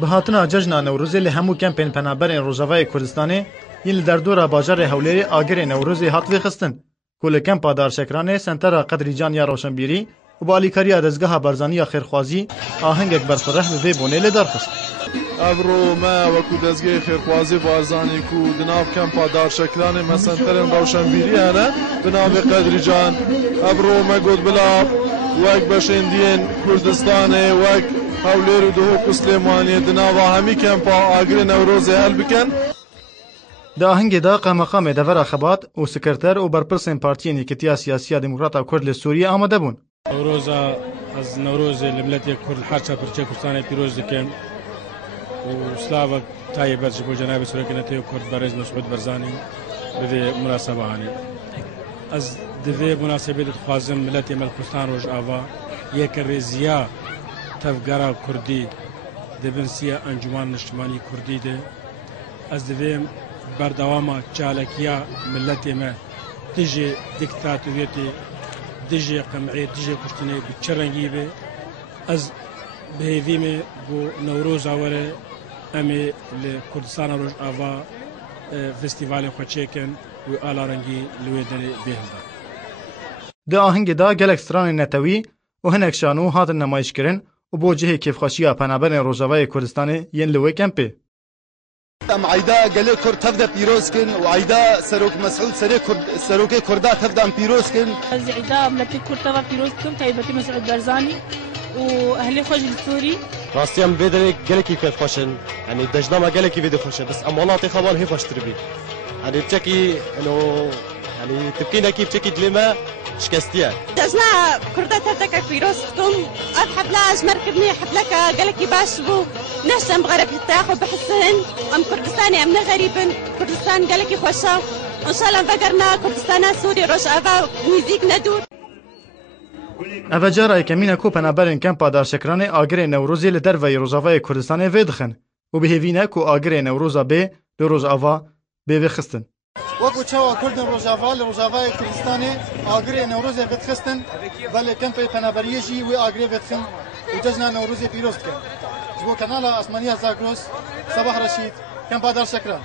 بهاتنا ججنا نوروزی لی همو کمپین پنابرین روجاوای کردستانی این لدردورا باجار هولیری آگر نوروزی هات ویخستن کل کمپا دارشکرانه سنتر قدری جان یا روشنبیری و با علیکاریا دزگاه برزانی خیرخوازی آهنگک برفرح به بونه لدرخست ابرو ما وکو دزگاه خیرخوازی برزانی کو دناف کمپا دارشکرانه ما سنتر روشنبیری هنه بناف قدری جان ابرو ما گود بلا وک بشندین کردستانه وک هولیر و دهو سلیمانی دناوا همی کمپا آگر نوروزی هل بکن دا آهنگ دا قمقام دور خبات و سکرتر و برپرسین پارتی نیکتیا سیاسی دموکراتا کرد لسوریه آمده بون. نوروزا از نوروز لملتی کرد حرچا پرچه کردستان پیروز دکن و سلاوک تایبت جبو جناب سوری کنتی و کرد برز مسعود برزانی بده مناسبه هانی. از دوی مناسبه دخوازم ملتی ملکستان روش آوا یک رزیا تفگرا کردی دبنسیه انجمان نشتمانی کردی ده از دویم بردوام چالکیا ملتی ما تجي ديكتاتوريتي تجي قمعي تجي كشتني بتشرنجي به از بهذيمه بو نوروز اوله امي لكردستان روج افا فستيفال خوچيكن و الارنجي لويدري بهندا ده آهنگ دا گلک ستران نتوی و هنک شانو هات نمایش کرن و بو جهه کیفخوشیا پنابرین روجاوای کردستان ین لوی کمپی ام عيدا قال كرد تبدا بيروسكن وعيدا سروك مسعود سروكي كردا تبدا بيروسكن عيدا ملتي كرد تبدا بيروسكن تايبتي مسعود برزاني واهلي خوش السوري راستيام بدري قال كيف خوشن يعني دجنا ما قال كيف بدي خوشن بس اماناتي خبر هي خوش تربي يعني بتشكي انه يعني تبكينا كيف تشكي دلما شكستيا دجنا كردا تبدا بيروسكم حفلاش مركبني حفلك قال كي باش بو نحسن بغرب تاخذ بحسن ام كردستاني ام غريب كردستان قال لك خوشا ان شاء الله فكرنا كردستان سوري روش افا ميزيك ندور افجارای کمینه کو پنابرین کمپا دارشکرانه آگر نوروزی لدروی روجاوای کردستان ویدخن و بهوینه کو آگر نوروزا به لروج آوا به وخستن وەکو چاوە کوردن ڕۆژاوا لە ڕۆژاوای کوردستانی ئاگرێ نەورۆزێ بتخستن بەڵێ کەمپی پەنابەریەژی وێ ئاگرێ بتخن و جەژنا نەورۆزێ پیرۆز بکەن ji bo kanala Asmaniya Zagros Sabah Reşit Kempa Darşekran